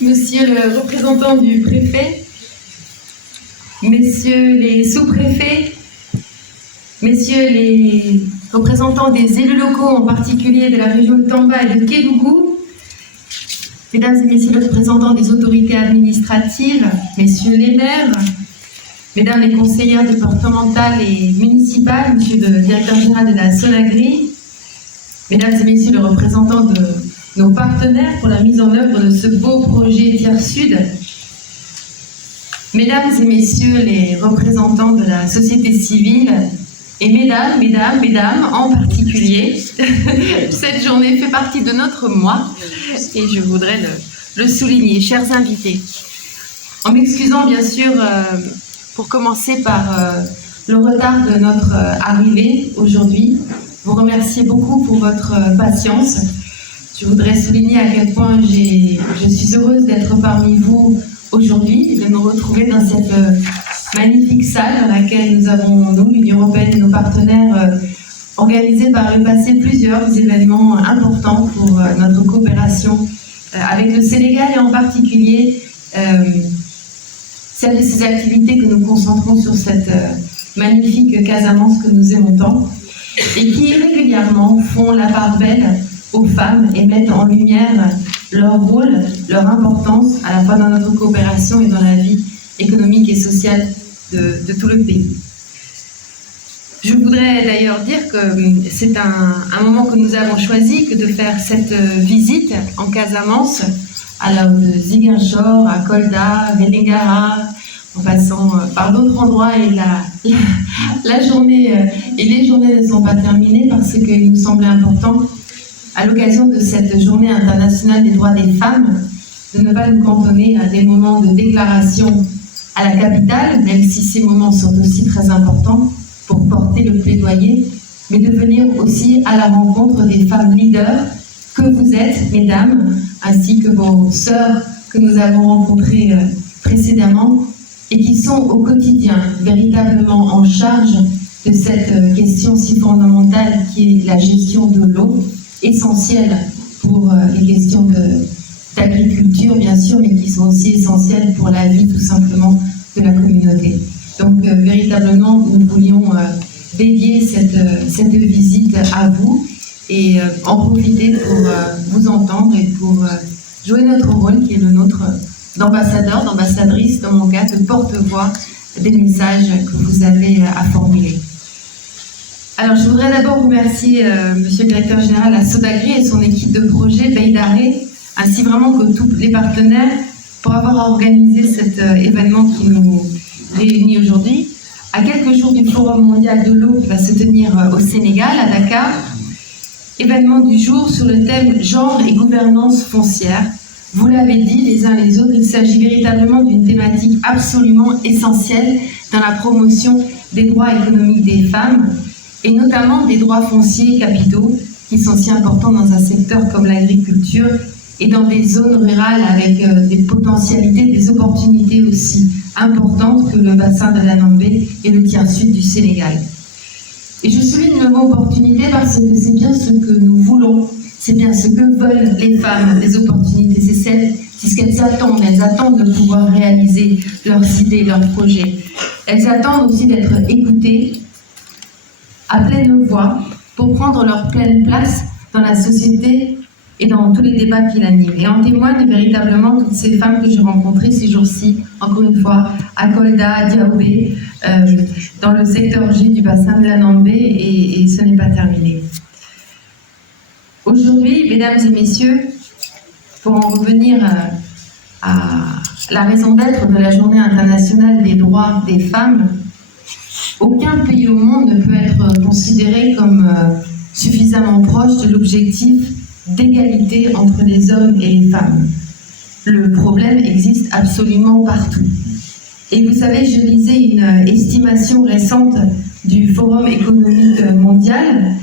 Monsieur le représentant du préfet, messieurs les sous-préfets, messieurs les représentants des élus locaux, en particulier de la région de Tamba et de Kédougou, mesdames et messieurs les représentants des autorités administratives, messieurs les maires, mesdames les conseillères départementales et municipales, monsieur le directeur général de la Sonagri, mesdames et messieurs les représentants de nos partenaires pour la mise en œuvre de ce beau projet Tiers Sud, mesdames et messieurs les représentants de la société civile, et mesdames en particulier, cette journée fait partie de notre mois et je voudrais le souligner. Chers invités, en m'excusant bien sûr pour commencer par le retard de notre arrivée aujourd'hui, vous remercier beaucoup pour votre patience. Je voudrais souligner à quel point je suis heureuse d'être parmi vous aujourd'hui, de nous retrouver dans cette magnifique salle dans laquelle nous avons, nous, l'Union européenne et nos partenaires, organisé par le passé plusieurs événements importants pour notre coopération avec le Sénégal et en particulier celle de ces activités que nous concentrons sur cette magnifique Casamance que nous aimons tant et qui régulièrement font la part belle aux femmes et mettent en lumière leur rôle, leur importance à la fois dans notre coopération et dans la vie économique et sociale de tout le pays. Je voudrais d'ailleurs dire que c'est un moment que nous avons choisi que de faire cette visite en Casamance, alors de Ziguinchor à Kolda, Vélingara, en passant par d'autres endroits et la journée et les journées ne sont pas terminées parce qu'il nous semblait important à l'occasion de cette journée internationale des droits des femmes, de ne pas nous cantonner à des moments de déclaration à la capitale, même si ces moments sont aussi très importants pour porter le plaidoyer, mais de venir aussi à la rencontre des femmes leaders que vous êtes, mesdames, ainsi que vos sœurs que nous avons rencontrées précédemment et qui sont au quotidien véritablement en charge de cette question si fondamentale qui est la gestion de l'eau, essentielle pour les questions d'agriculture, bien sûr, mais qui sont aussi essentielles pour la vie, tout simplement, de la communauté. Donc, véritablement, nous voulions dédier cette visite à vous et en profiter pour vous entendre et pour jouer notre rôle, qui est le nôtre d'ambassadeur, d'ambassadrice, dans mon cas, de porte-voix des messages que vous avez à formuler. Alors, je voudrais d'abord remercier Monsieur le Directeur Général de la Sonagri et son équipe de projet, Beydaré, ainsi vraiment que tous les partenaires, pour avoir organisé cet événement qui nous réunit aujourd'hui, à quelques jours du Forum mondial de l'eau qui va se tenir au Sénégal, à Dakar. Événement du jour sur le thème genre et gouvernance foncière. Vous l'avez dit les uns les autres, il s'agit véritablement d'une thématique absolument essentielle dans la promotion des droits économiques des femmes, et notamment des droits fonciers et capitaux, qui sont si importants dans un secteur comme l'agriculture et dans des zones rurales avec des potentialités, des opportunités aussi importantes que le bassin de la Nambé et le tiers sud du Sénégal. Et je souligne le mot opportunité parce que c'est bien ce que nous voulons, c'est bien ce que veulent les femmes, les opportunités, c'est ce qu'elles attendent. Elles attendent de pouvoir réaliser leurs idées, leurs projets. Elles attendent aussi d'être écoutées à pleine voix pour prendre leur pleine place dans la société et dans tous les débats qui l'animent. Et en témoignent véritablement toutes ces femmes que j'ai rencontrées ces jours-ci, encore une fois, à Kolda, à Diaoubé, dans le secteur G du bassin de la Nambé, et ce n'est pas terminé. Aujourd'hui, mesdames et messieurs, pour en revenir à la raison d'être de la Journée internationale des droits des femmes, aucun pays au monde ne peut être considéré comme suffisamment proche de l'objectif d'égalité entre les hommes et les femmes. Le problème existe absolument partout. Et vous savez, je lisais une estimation récente du Forum économique mondial,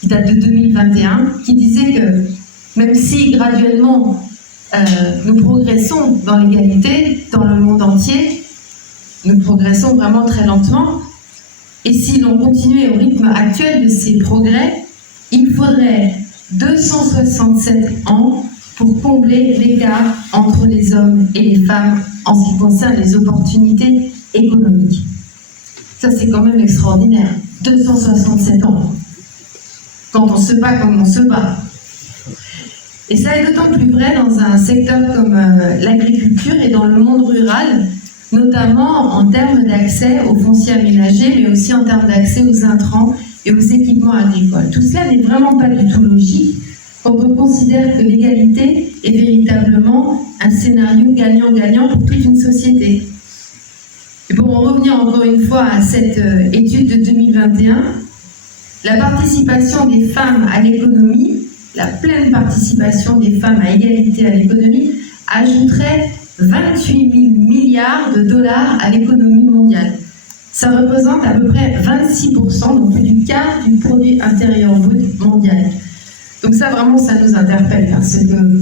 qui date de 2021, qui disait que même si graduellement nous progressons dans l'égalité dans le monde entier, nous progressons vraiment très lentement. Et si l'on continuait au rythme actuel de ces progrès, il faudrait 267 ans pour combler l'écart entre les hommes et les femmes en ce qui concerne les opportunités économiques. Ça, c'est quand même extraordinaire. 267 ans. Quand on se bat comme on se bat. Et ça est d'autant plus vrai dans un secteur comme l'agriculture et dans le monde rural, notamment en termes d'accès aux fonciers aménagés, mais aussi en termes d'accès aux intrants et aux équipements agricoles. Tout cela n'est vraiment pas du tout logique quand on considère que l'égalité est véritablement un scénario gagnant-gagnant pour toute une société. Et pour en revenir encore une fois à cette étude de 2021, la participation des femmes à l'économie, la pleine participation des femmes à égalité à l'économie, ajouterait 28 000 milliards de dollars à l'économie mondiale. Ça représente à peu près 26%, donc plus du quart du produit intérieur brut mondial. Donc ça, vraiment, ça nous interpelle.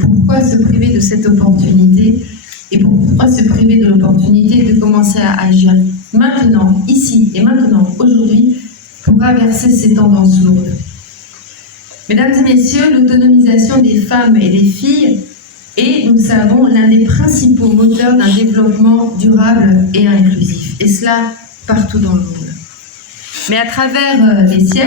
Pourquoi se priver de cette opportunité et pourquoi se priver de l'opportunité de commencer à agir maintenant, ici et maintenant, aujourd'hui, pour inverser ces tendances lourdes. Mesdames et messieurs, l'autonomisation des femmes et des filles est, nous le savons, l'un des principaux moteurs d'un développement durable et inclusif. Et cela partout dans le monde. Mais à travers les siècles,